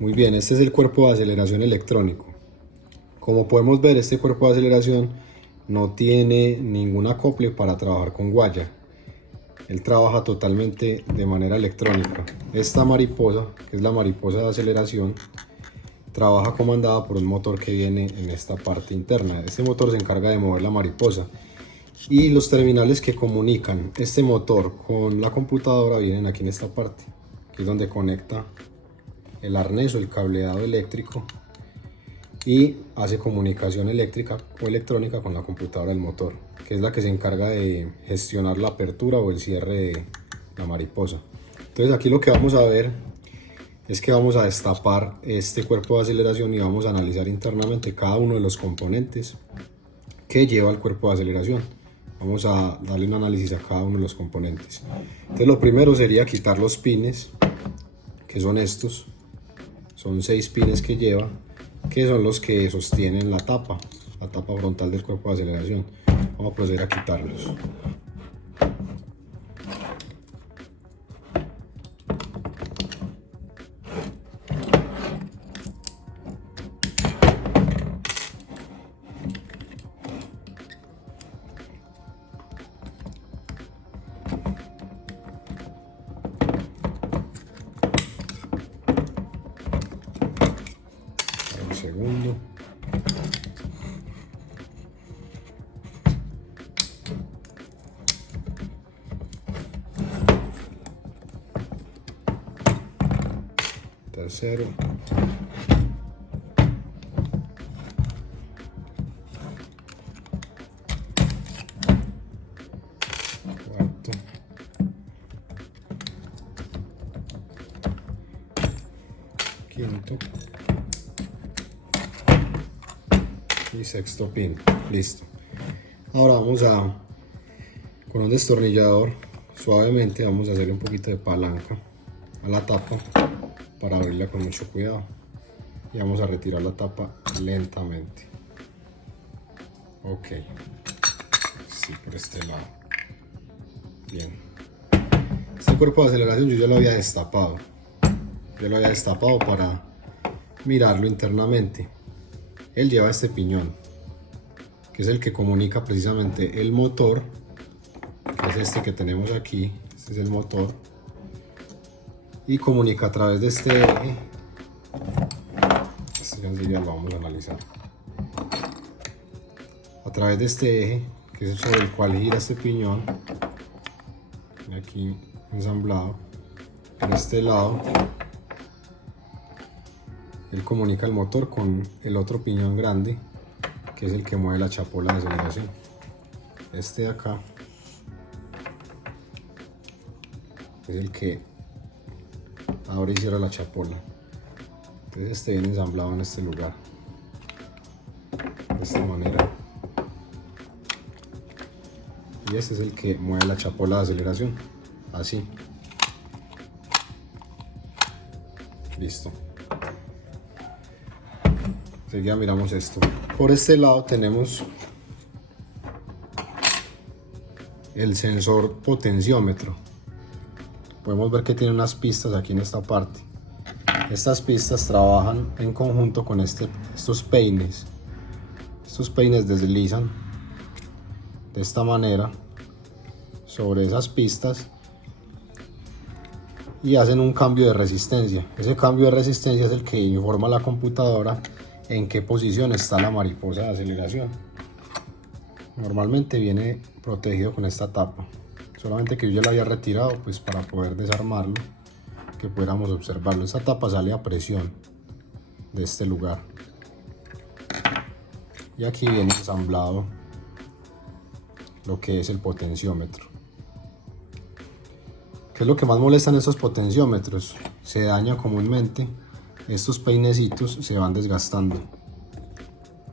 Muy bien, este es el cuerpo de aceleración electrónico. Como podemos ver, este cuerpo de aceleración no tiene ningún acople para trabajar con guaya. Él trabaja totalmente de manera electrónica. Esta mariposa, que es la mariposa de aceleración, trabaja comandada por un motor que viene en esta parte interna. Este motor se encarga de mover la mariposa. Y los terminales que comunican este motor con la computadora vienen aquí en esta parte, que es donde conecta el arnés o el cableado eléctrico y hace comunicación eléctrica o electrónica con la computadora del motor, que es la que se encarga de gestionar la apertura o el cierre de la mariposa. Entonces aquí lo que vamos a ver es que vamos a destapar este cuerpo de aceleración y vamos a analizar internamente cada uno de los componentes que lleva el cuerpo de aceleración. Vamos a darle un análisis a cada uno de los componentes. Entonces lo primero sería quitar los pines, que son estos. Son 6 pines que lleva, que son los que sostienen la tapa frontal del cuerpo de aceleración. Vamos a proceder a quitarlos. El segundo. Tercero. Cuarto. Quinto. Y sexto pin. Listo. Ahora vamos a, con un destornillador, suavemente vamos a hacerle un poquito de palanca a la tapa para abrirla con mucho cuidado. Y vamos a retirar la tapa lentamente. Ok. Sí, por este lado. Bien. Este cuerpo de aceleración yo ya lo había destapado. Yo lo había destapado para mirarlo internamente. Él lleva este piñón, que es el que comunica precisamente el motor, que es este que tenemos aquí. Este es el motor. Y comunica a través de este eje. Este ya lo vamos a analizar. A través de este eje, que es sobre el cual gira este piñón. Aquí ensamblado. Por este lado, él comunica el motor con el otro piñón grande, que es el que mueve la chapola de aceleración. Este de acá es el que abre y cierra la chapola. Entonces este viene ensamblado en este lugar, de esta manera. Y este es el que mueve la chapola de aceleración, así. Listo. Enseguida miramos esto. Por este lado tenemos el sensor potenciómetro. Podemos ver que tiene unas pistas aquí en esta parte. Estas pistas trabajan en conjunto con estos peines. Estos peines deslizan de esta manera sobre esas pistas y hacen un cambio de resistencia. Ese cambio de resistencia es el que informa a la computadora en qué posición está la mariposa de aceleración. Normalmente viene protegido con esta tapa, solamente que yo ya lo había retirado pues para poder desarmarlo, que pudiéramos observarlo. Esta tapa sale a presión de este lugar y aquí viene ensamblado lo que es el potenciómetro. ¿Qué es lo que más molesta en estos potenciómetros? Se daña comúnmente, estos peinecitos se van desgastando.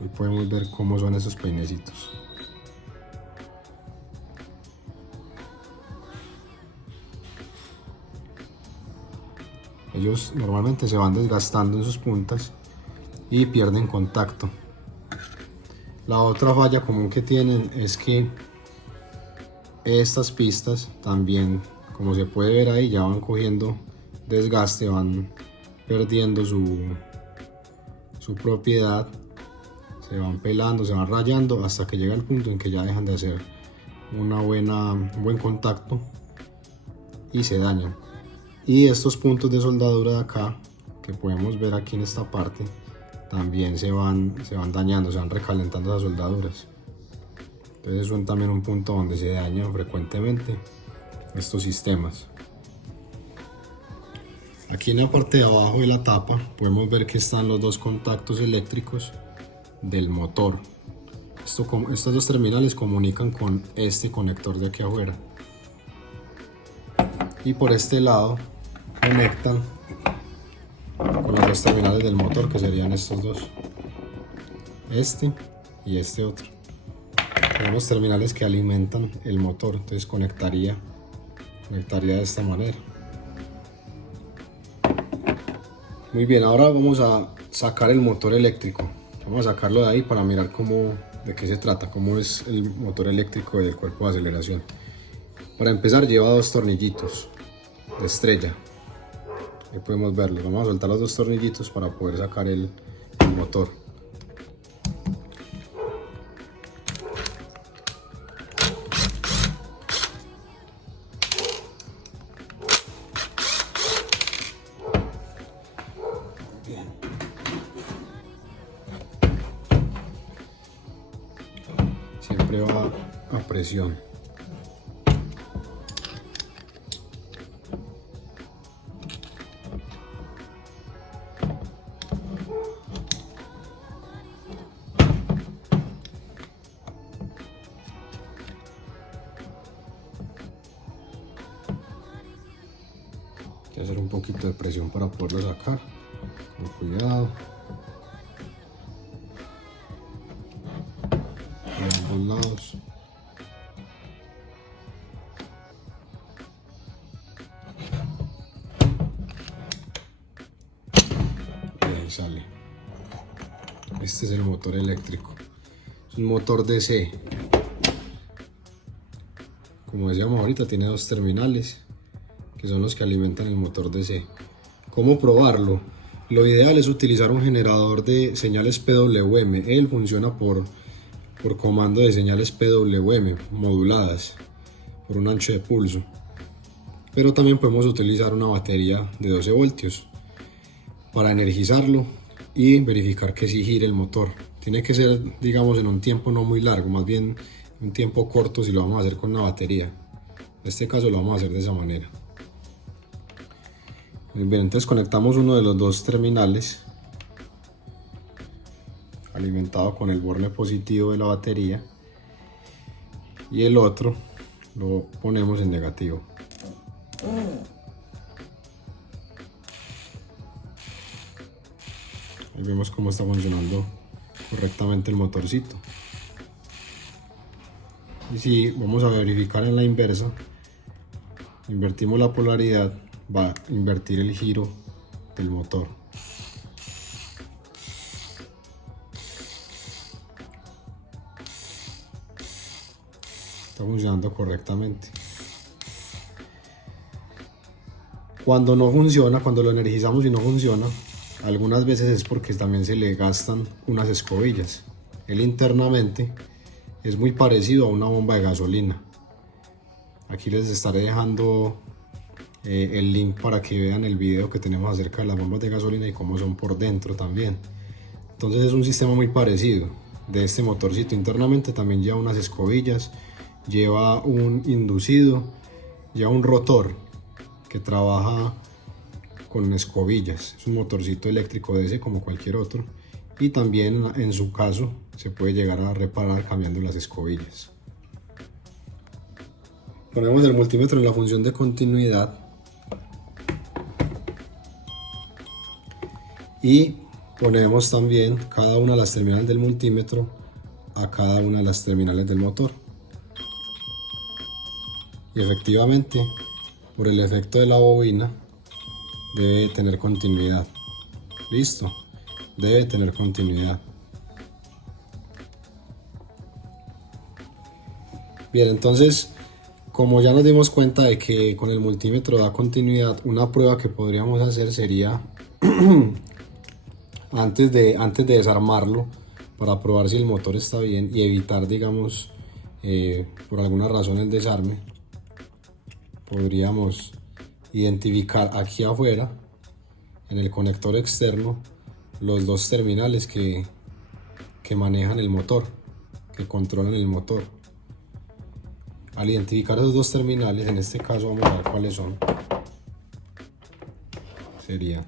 Ahí podemos ver cómo son esos peinecitos. Ellos normalmente se van desgastando en sus puntas y pierden contacto. La otra falla común que tienen es que estas pistas también, como se puede ver ahí, ya van cogiendo desgaste, van perdiendo su propiedad, se van pelando, se van rayando hasta que llega el punto en que ya dejan de hacer un buen contacto y se dañan. Y estos puntos de soldadura de acá, que podemos ver aquí en esta parte, también se van dañando, se van recalentando las soldaduras. Entonces son también un punto donde se dañan frecuentemente estos sistemas. Aquí en la parte de abajo de la tapa podemos ver que están los dos contactos eléctricos del motor. Estos dos terminales comunican con este conector de aquí afuera. Y por este lado conectan con los dos terminales del motor, que serían estos dos. Este y este otro. Son los terminales que alimentan el motor. Entonces conectaría de esta manera. Muy bien, ahora vamos a sacar el motor eléctrico. Vamos a sacarlo de ahí para mirar de qué se trata, cómo es el motor eléctrico del cuerpo de aceleración. Para empezar, lleva dos tornillitos de estrella. Ahí podemos verlo. Vamos a soltar los dos tornillitos para poder sacar el motor. Siempre va a presión. Hay que hacer un poquito de presión para poderlo sacar. Con cuidado. A ambos lados. Y ahí sale. Este es el motor eléctrico. Es un motor DC. Como decíamos ahorita, tiene dos terminales que son los que alimentan el motor DC. ¿Cómo probarlo? Lo ideal es utilizar un generador de señales PWM. Él funciona por comando de señales PWM moduladas por un ancho de pulso. Pero también podemos utilizar una batería de 12 voltios para energizarlo y verificar que sí gire el motor. Tiene que ser, digamos, en un tiempo no muy largo, más bien un tiempo corto si lo vamos a hacer con una batería. En este caso lo vamos a hacer de esa manera. Muy bien, entonces conectamos uno de los dos terminales alimentado con el borne positivo de la batería y el otro lo ponemos en negativo. Ahí vemos cómo está funcionando correctamente el motorcito. Y si vamos a verificar en la inversa, invertimos la polaridad, va a invertir el giro del motor. Está funcionando correctamente. Cuando no funciona, cuando lo energizamos y no funciona, algunas veces es porque también se le gastan unas escobillas. Él internamente es muy parecido a una bomba de gasolina. Aquí les estaré dejando el link para que vean el video que tenemos acerca de las bombas de gasolina y cómo son por dentro también. Entonces es un sistema muy parecido de este motorcito. Internamente también lleva unas escobillas, lleva un inducido, lleva un rotor que trabaja con escobillas. Es un motorcito eléctrico de ese como cualquier otro, y también en su caso se puede llegar a reparar cambiando las escobillas. Ponemos el multímetro en la función de continuidad y ponemos también cada una de las terminales del multímetro a cada una de las terminales del motor. Y efectivamente, por el efecto de la bobina, debe tener continuidad. Listo, debe tener continuidad. Bien, entonces, como ya nos dimos cuenta de que con el multímetro da continuidad, una prueba que podríamos hacer sería antes de desarmarlo, para probar si el motor está bien y evitar, digamos, por alguna razón el desarme, podríamos identificar aquí afuera, en el conector externo, los dos terminales que manejan el motor, que controlan el motor. Al identificar esos dos terminales, en este caso vamos a ver cuáles son. Sería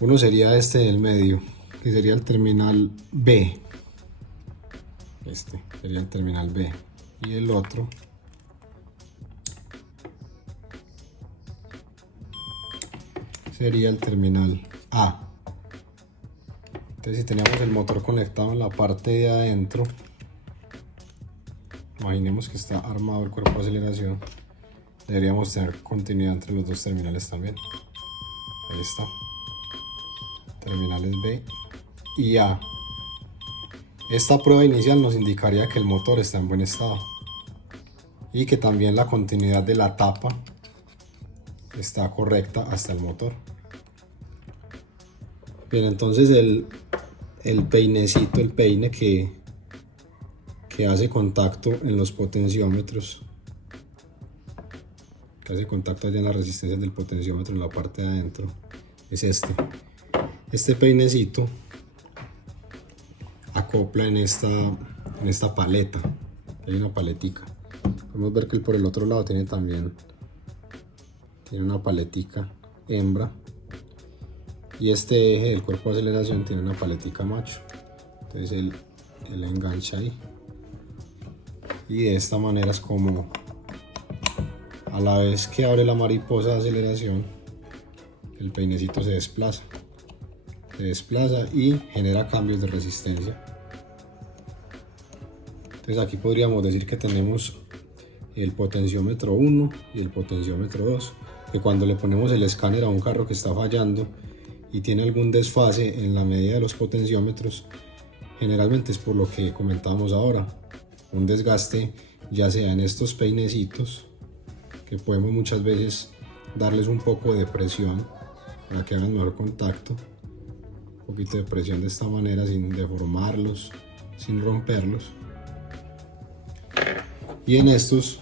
uno sería este del medio, que sería el terminal B. Este sería el terminal B. Y el otro sería el terminal A. Entonces, si tenemos el motor conectado en la parte de adentro, imaginemos que está armado el cuerpo de aceleración, deberíamos tener continuidad entre los dos terminales también. Ahí está. Terminales B y A. Esta prueba inicial nos indicaría que el motor está en buen estado y que también la continuidad de la tapa está correcta hasta el motor. Bien, entonces el peinecito, el peine que hace contacto en los potenciómetros, que hace contacto allá en las resistencias del potenciómetro en la parte de adentro, es este peinecito acopla en esta paleta. Hay una paletica. Podemos ver que por el otro lado tiene una paletica hembra, y este eje del cuerpo de aceleración tiene una paletica macho. Entonces él engancha ahí, y de esta manera es como, a la vez que abre la mariposa de aceleración, el peinecito se desplaza y genera cambios de resistencia. Entonces aquí podríamos decir que tenemos el potenciómetro 1 y el potenciómetro 2, que cuando le ponemos el escáner a un carro que está fallando y tiene algún desfase en la medida de los potenciómetros, generalmente es por lo que comentábamos ahora, un desgaste ya sea en estos peinecitos, que podemos muchas veces darles un poco de presión para que hagan mejor contacto, un poquito de presión de esta manera sin deformarlos, sin romperlos. Y en estos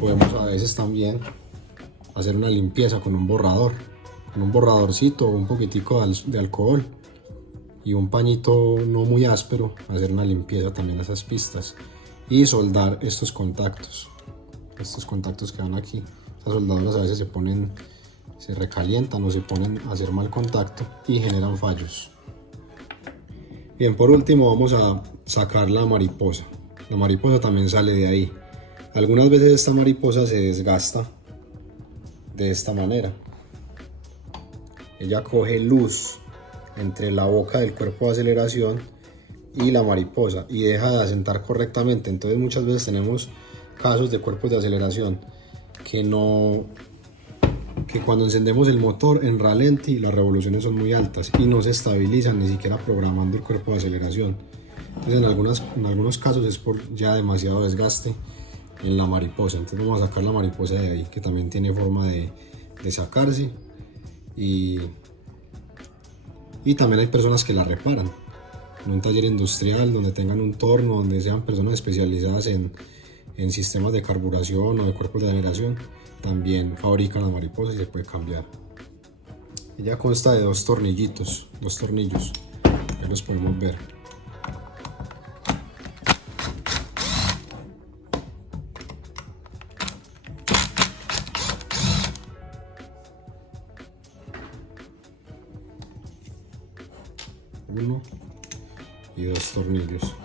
podemos a veces también hacer una limpieza con un borradorcito o un poquitico de alcohol y un pañito no muy áspero, hacer una limpieza también a esas pistas y soldar estos contactos que van aquí. Estas soldaduras a veces se recalientan o se ponen a hacer mal contacto y generan fallos. Bien, por último vamos a sacar la mariposa. La mariposa también sale de ahí. Algunas veces esta mariposa se desgasta de esta manera. Ella coge luz entre la boca del cuerpo de aceleración y la mariposa y deja de asentar correctamente. Entonces muchas veces tenemos casos de cuerpos de aceleración que cuando encendemos el motor en ralenti las revoluciones son muy altas y no se estabilizan ni siquiera programando el cuerpo de aceleración. Entonces en algunos casos es por ya demasiado desgaste en la mariposa. Entonces vamos a sacar la mariposa de ahí, que también tiene forma de sacarse, y también hay personas que la reparan en un taller industrial donde tengan un torno, donde sean personas especializadas en sistemas de carburación o de cuerpos de aceleración. También fabrican las mariposas y se puede cambiar. Ella consta de dos tornillos, ya los podemos ver. Uno y dos tornillos.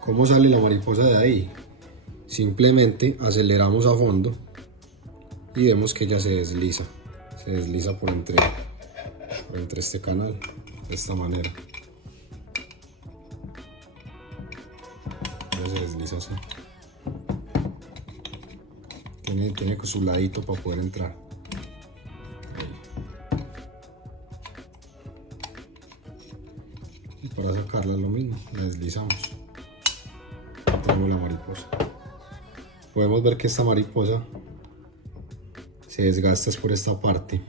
¿Cómo sale la mariposa de ahí? Simplemente aceleramos a fondo y vemos que ella se desliza por entre este canal, de esta manera. Ella se desliza así. Tiene su ladito para poder entrar. Y para sacarla lo mismo, la deslizamos. tenemos la mariposa. Podemos ver que esta mariposa se desgasta por esta parte,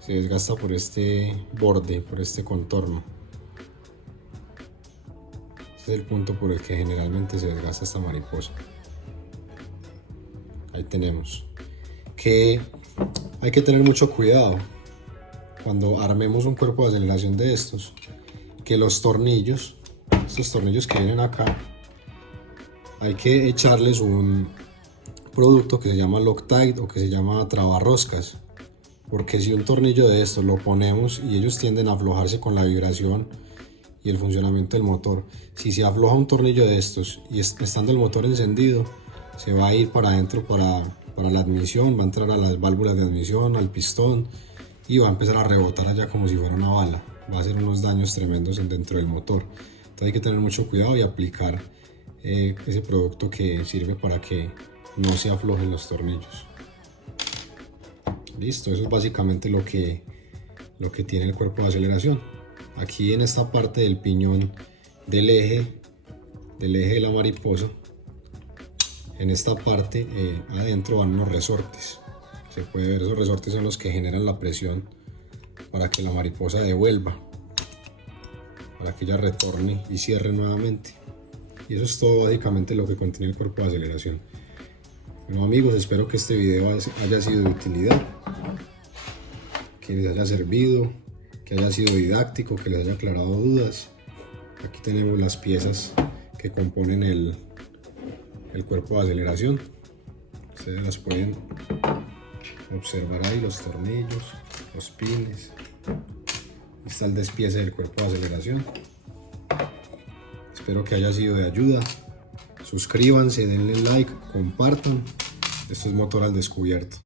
se desgasta por este borde, por este contorno. Este es el punto por el que generalmente se desgasta esta mariposa. Ahí tenemos que hay que tener mucho cuidado cuando armemos un cuerpo de aceleración de estos, que los tornillos, estos tornillos que vienen acá, hay que echarles un producto que se llama Loctite o que se llama trabarroscas, porque si un tornillo de estos lo ponemos y ellos tienden a aflojarse con la vibración y el funcionamiento del motor, si se afloja un tornillo de estos y estando el motor encendido, se va a ir para adentro para la admisión, va a entrar a las válvulas de admisión, al pistón, y va a empezar a rebotar allá como si fuera una bala. Va a hacer unos daños tremendos dentro del motor. Entonces hay que tener mucho cuidado y aplicar ese producto que sirve para que no se aflojen los tornillos. Listo, eso es básicamente lo que tiene el cuerpo de aceleración. Aquí en esta parte del piñón del eje de la mariposa, en esta parte adentro van unos resortes. Se puede ver, esos resortes son los que generan la presión para que la mariposa devuelva, para que ella retorne y cierre nuevamente. Y eso es todo básicamente lo que contiene el cuerpo de aceleración. Bueno amigos, espero que este video haya sido de utilidad, que les haya servido, que haya sido didáctico, que les haya aclarado dudas. Aquí tenemos las piezas que componen el cuerpo de aceleración. Ustedes las pueden observar ahí, los tornillos, los pines. Aquí está el despiece del cuerpo de aceleración. Espero que haya sido de ayuda. Suscríbanse, denle like, compartan. Esto es Motor al Descubierto.